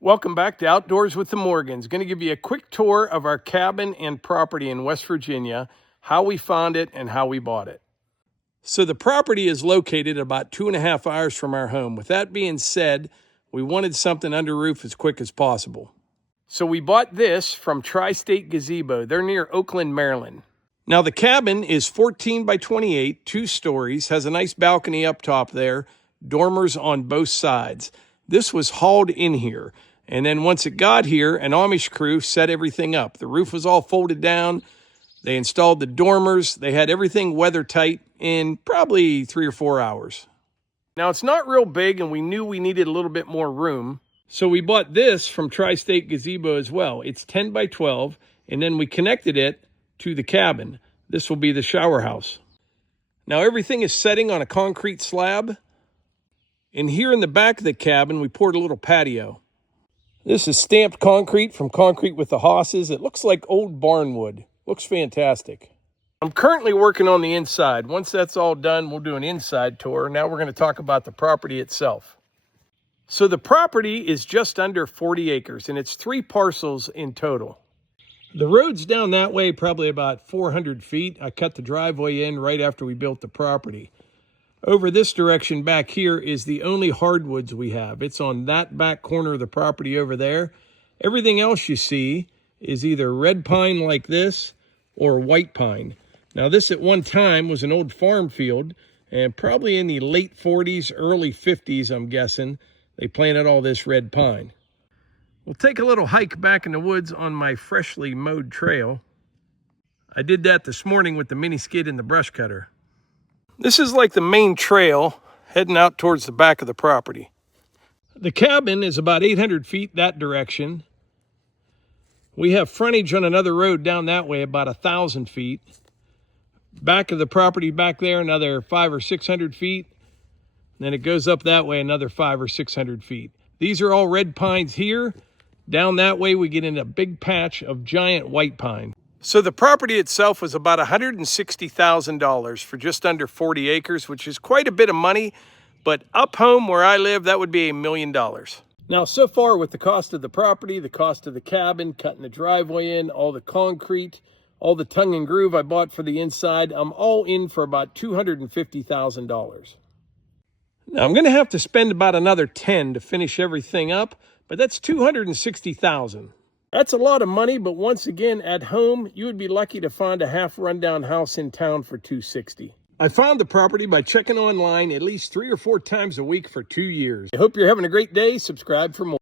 Welcome back to Outdoors with the Morgans. Going to give you a quick tour of our cabin and property in West Virginia, how we found it and how we bought it. So the property is located about 2.5 hours from our home. With that being said, we wanted something under roof as quick as possible. So we bought this from Tri-State Gazebo. They're near Oakland, Maryland. Now the cabin is 14 by 28, 2 stories, has a nice balcony up top there, dormers on both sides. This was hauled in here. And then once it got here, an Amish crew set everything up. The roof was all folded down. They installed the dormers. They had everything weather tight in probably 3 or 4 hours. Now it's not real big and we knew we needed a little bit more room. So we bought this from Tri-State Gazebo as well. It's 10 by 12 and then we connected it to the cabin. This will be the shower house. Now everything is setting on a concrete slab. And here in the back of the cabin, we poured a little patio. This is stamped concrete from Concrete with the Hosses. It looks like old barn wood. Looks fantastic. I'm currently working on the inside. Once that's all done, we'll do an inside tour. Now we're going to talk about the property itself. So the property is just under 40 acres, and it's 3 parcels in total. The road's down that way probably about 400 feet. I cut the driveway in right after we built the property. Over this direction back here is the only hardwoods we have. It's on that back corner of the property over there. Everything else you see is either red pine like this or white pine. Now this at one time was an old farm field, and probably in the late 40s, early 50s, I'm guessing, they planted all this red pine. We'll take a little hike back in the woods on my freshly mowed trail. I did that this morning with the mini skid and the brush cutter. This is like the main trail heading out towards the back of the property. The cabin is about 800 feet that direction. We have frontage on another road down that way about 1,000 feet. Back of the property back there, another 500 or 600 feet. Then it goes up that way another 500 or 600 feet. These are all red pines here. Down that way we get into a big patch of giant white pine. So the property itself was about $160,000 for just under 40 acres, which is quite a bit of money, but up home where I live, that would be $1 million. Now, so far with the cost of the property, the cost of the cabin, cutting the driveway in, all the concrete, all the tongue and groove I bought for the inside, I'm all in for about $250,000. Now, I'm going to have to spend about another $10,000 to finish everything up, but that's $260,000. That's a lot of money, but once again, at home, you would be lucky to find a half rundown house in town for $260,000. I found the property by checking online at least 3 or 4 times a week for 2 years. I hope you're having a great day. Subscribe for more.